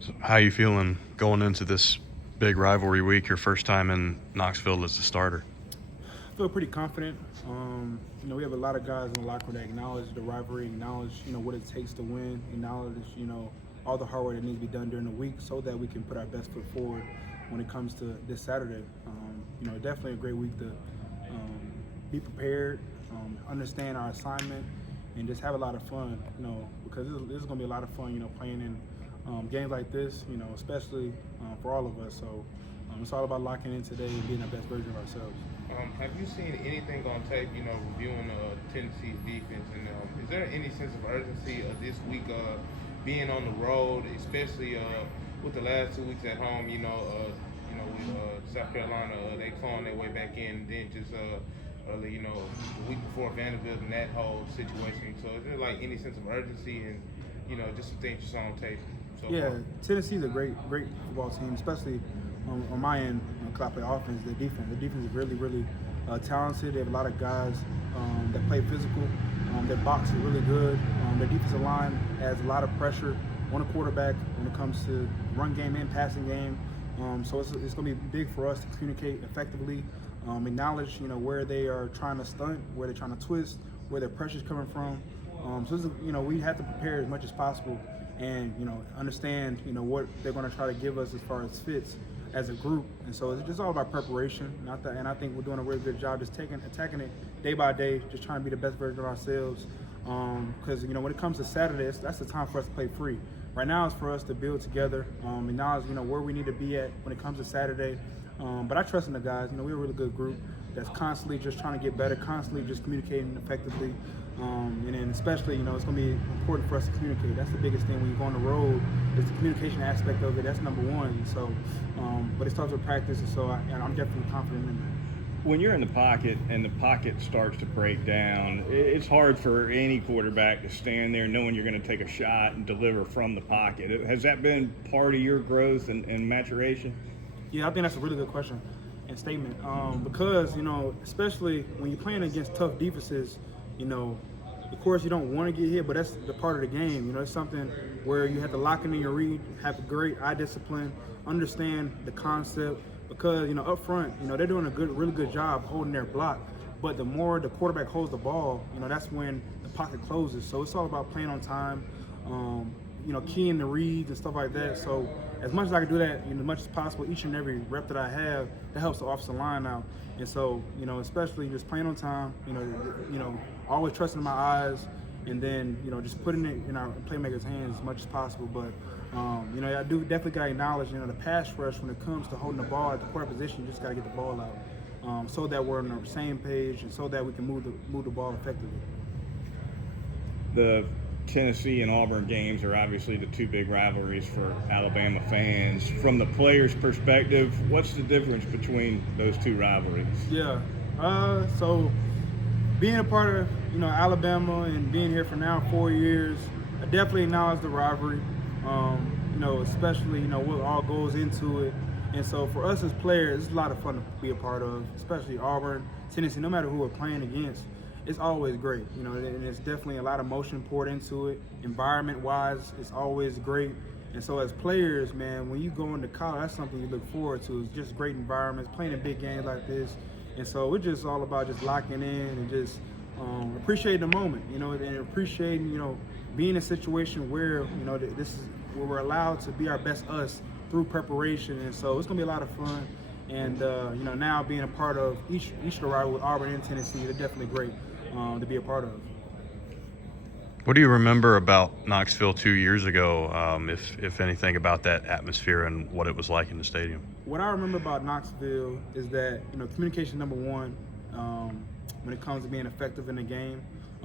So how you feeling going into this big rivalry week, your first time in Knoxville as a starter? I feel pretty confident. We have a lot of guys in the locker room that acknowledge the rivalry, acknowledge, what it takes to win, acknowledge, all the hard work that needs to be done during the week so that we can put our best foot forward when it comes to this Saturday. Definitely a great week to be prepared, understand our assignment, and just have a lot of fun, because this is going to be a lot of fun, playing in games like this, especially for all of us. So it's all about locking in today and being the best version of ourselves. Have you seen anything on tape, reviewing Tennessee's defense? And is there any sense of urgency of this week being on the road, especially with the last 2 weeks at home? With South Carolina, they clawing their way back in, and then just early, the week before Vanderbilt and that whole situation. So is there like any sense of urgency and just some things you saw on tape? Yeah, Tennessee's a great football team, especially on my end. Because I play offense, the defense is really, really talented. They have a lot of guys that play physical. Their box is really good. Their defensive line has a lot of pressure on the quarterback when it comes to run game and passing game. So it's going to be big for us to communicate effectively, acknowledge where they are trying to stunt, where they're trying to twist, where their pressure's coming from. We have to prepare as much as possible and understand what they're going to try to give us as far as fits as a group. And so it's just all about preparation. And I think we're doing a really good job just attacking it day by day, just trying to be the best version of ourselves. Because when it comes to Saturday, that's the time for us to play free. Right now it's for us to build together, acknowledge where we need to be at when it comes to Saturday. But I trust in the guys. We're a really good group that's constantly just trying to get better, constantly just communicating effectively. And then especially, it's going to be important for us to communicate. That's the biggest thing when you go on the road, is the communication aspect of it. That's number one. So, but it starts with practice, and so I'm definitely confident in that. When you're in the pocket and the pocket starts to break down, it's hard for any quarterback to stand there knowing you're going to take a shot and deliver from the pocket. Has that been part of your growth and maturation? Yeah, I think that's a really good question and statement. Because, especially when you're playing against tough defenses, of course you don't want to get hit, but that's the part of the game. It's something where you have to lock in your read, have great eye discipline, understand the concept. Because, up front, they're doing a really good job holding their block. But the more the quarterback holds the ball, that's when the pocket closes. So it's all about playing on time, keying the reads and stuff like that. So as much as I can do that, as much as possible, each and every rep that I have, that helps the offensive line out. And so, especially just playing on time, always trusting my eyes, and then, just putting it in our playmakers' hands as much as possible. But, I do definitely got to acknowledge, the pass rush when it comes to holding the ball at the quarterback position, you just got to get the ball out so that we're on the same page and so that we can move the ball effectively. The Tennessee and Auburn games are obviously the two big rivalries for Alabama fans. From the players' perspective, what's the difference between those two rivalries? Yeah, so being a part of Alabama and being here for now 4 years, I definitely acknowledge the rivalry. Especially what all goes into it. And so for us as players, it's a lot of fun to be a part of, especially Auburn, Tennessee. No matter who we're playing against, it's always great. And it's definitely a lot of emotion poured into it. Environment-wise, it's always great. And so as players, man, when you go into college, that's something you look forward to. It's just great environments, playing in big games like this. And so we're just all about just locking in and just appreciating the moment, and appreciating, being in a situation where, this is where we're allowed to be our best us through preparation. And so it's going to be a lot of fun. And, now being a part of each of the rival with Auburn and Tennessee, they're definitely great to be a part of. What do you remember about Knoxville 2 years ago, if anything, about that atmosphere and what it was like in the stadium? What I remember about Knoxville is that, communication number one when it comes to being effective in the game.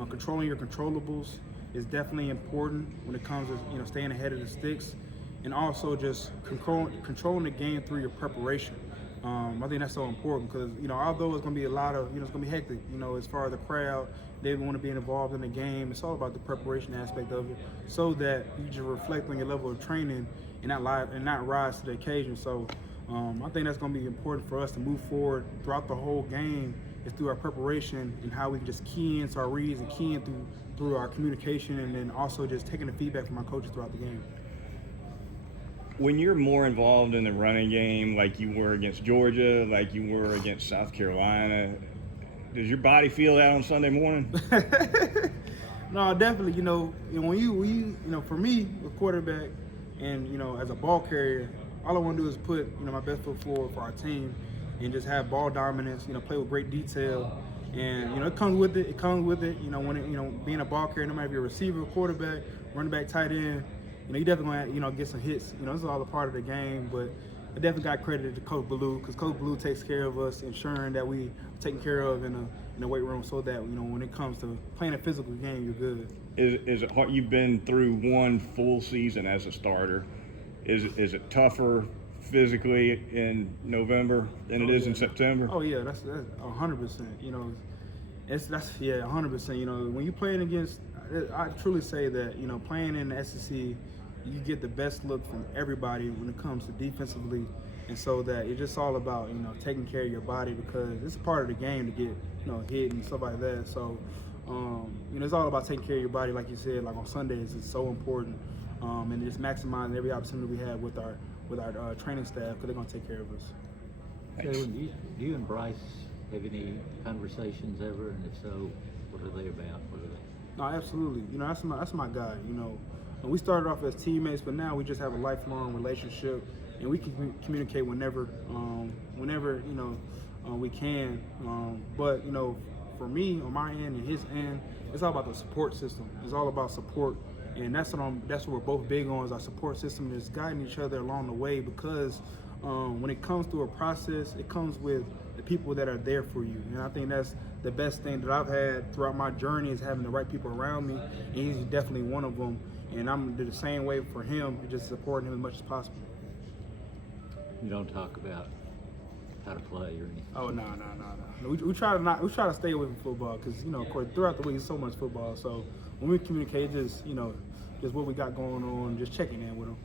Controlling your controllables is definitely important when it comes to, staying ahead of the sticks, and also just controlling the game through your preparation. I think that's so important because, although it's going to be a lot of, it's going to be hectic, as far as the crowd, they want to be involved in the game. It's all about the preparation aspect of it so that you just reflect on your level of training and not rise to the occasion. So I think that's going to be important for us to move forward throughout the whole game is through our preparation and how we can just key into our reads and key in through our communication, and then also just taking the feedback from our coaches throughout the game. When you're more involved in the running game, like you were against Georgia, like you were against South Carolina, does your body feel that on Sunday morning? No, definitely. When you for me, a quarterback, and as a ball carrier, all I want to do is put my best foot forward for our team, and just have ball dominance. Play with great detail, and it comes with it. It comes with it. When being a ball carrier, no matter if you're a receiver, quarterback, running back, tight end, you definitely gonna get some hits. This is all a part of the game, but I definitely got credit to Coach Ballou, because Coach Ballou takes care of us, ensuring that we are taken care of in the weight room, so that when it comes to playing a physical game, you're good. Is it hard? You've been through one full season as a starter. Is it tougher physically in November than it is in September? Oh yeah, that's 100%. That's 100%. When you're playing against, I truly say that playing in the SEC, you get the best look from everybody when it comes to defensively, and so that it's just all about taking care of your body, because it's a part of the game to get hit and stuff like that. So it's all about taking care of your body, like you said. Like on Sundays, it's so important, and just maximizing every opportunity we have with our training staff, because they're gonna take care of us. So do you and Bryce have any conversations ever, and if so, what are they about? What are they? No, absolutely. That's my guy. We started off as teammates, but now we just have a lifelong relationship, and we can communicate whenever we can. But for me, on my end and his end, it's all about the support system. It's all about support, and that's what we're both big on, is our support system, and just guiding each other along the way. Because when it comes through a process, it comes with the people that are there for you, and I think that's the best thing that I've had throughout my journey, is having the right people around me, and he's definitely one of them. And I'm the same way for him, just supporting him as much as possible. You don't talk about how to play or anything? Oh no. We try to stay away from football, because of course throughout the week there's so much football. So when we communicate, just what we got going on, just checking in with them.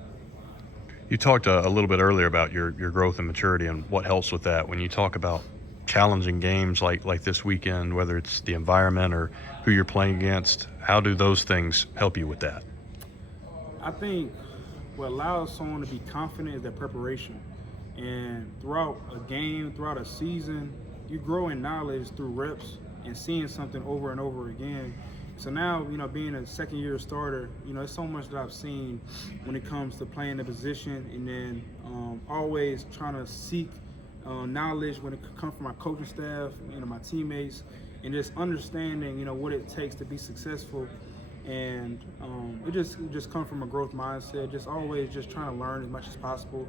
You talked a little bit earlier about your growth and maturity and what helps with that. When you talk about challenging games like this weekend, whether it's the environment or who you're playing against, how do those things help you with that? I think what allows someone to be confident is their preparation. And throughout a game, throughout a season, you grow in knowledge through reps and seeing something over and over again. So now, being a second-year starter, there's so much that I've seen when it comes to playing the position, and then always trying to seek knowledge when it comes from my coaching staff, my teammates, and just understanding, what it takes to be successful. And it just comes from a growth mindset, just always just trying to learn as much as possible.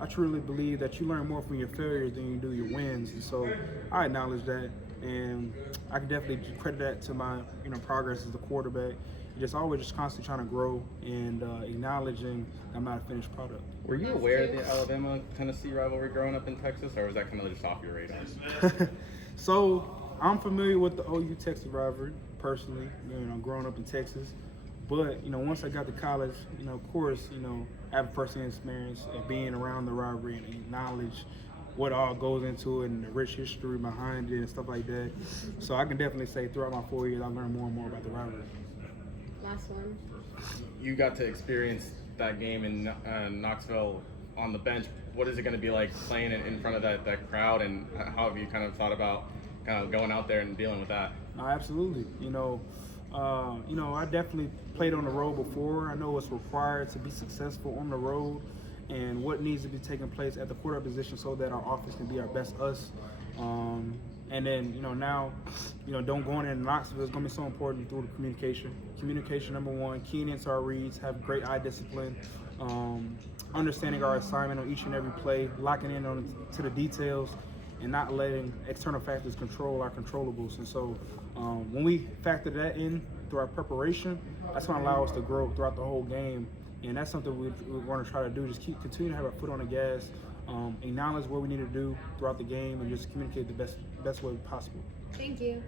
I truly believe that you learn more from your failures than you do your wins, and so I acknowledge that, and I can definitely credit that to my progress as a quarterback. Just always just constantly trying to grow, and acknowledging I'm not a finished product. Were you aware of the Alabama-Tennessee rivalry growing up in Texas, or was that kind of just off your radar? So I'm familiar with the OU-Texas rivalry personally, growing up in Texas. But once I got to college, of course, I have a first-hand experience of being around the rivalry and acknowledge what all goes into it and the rich history behind it and stuff like that. So I can definitely say throughout my 4 years, I learned more and more about the rivalry. Last one. You got to experience that game in Knoxville on the bench. What is it going to be like playing in front of that crowd, and how have you kind of thought about kind of going out there and dealing with that? Absolutely. I definitely played on the road before. I know what's required to be successful on the road, and what needs to be taking place at the quarterback position, so that our offense can be our best us. And then, now, don't go in Knoxville is going to be so important through the communication. Communication, number one, keying into our reads, have great eye discipline, understanding our assignment on each and every play, locking in to the details, and not letting external factors control our controllables. And so when we factor that in through our preparation, that's going to allow us to grow throughout the whole game. And that's something we want to try to do, just continue to have our foot on the gas, acknowledge what we need to do throughout the game, and just communicate the best way possible. Thank you.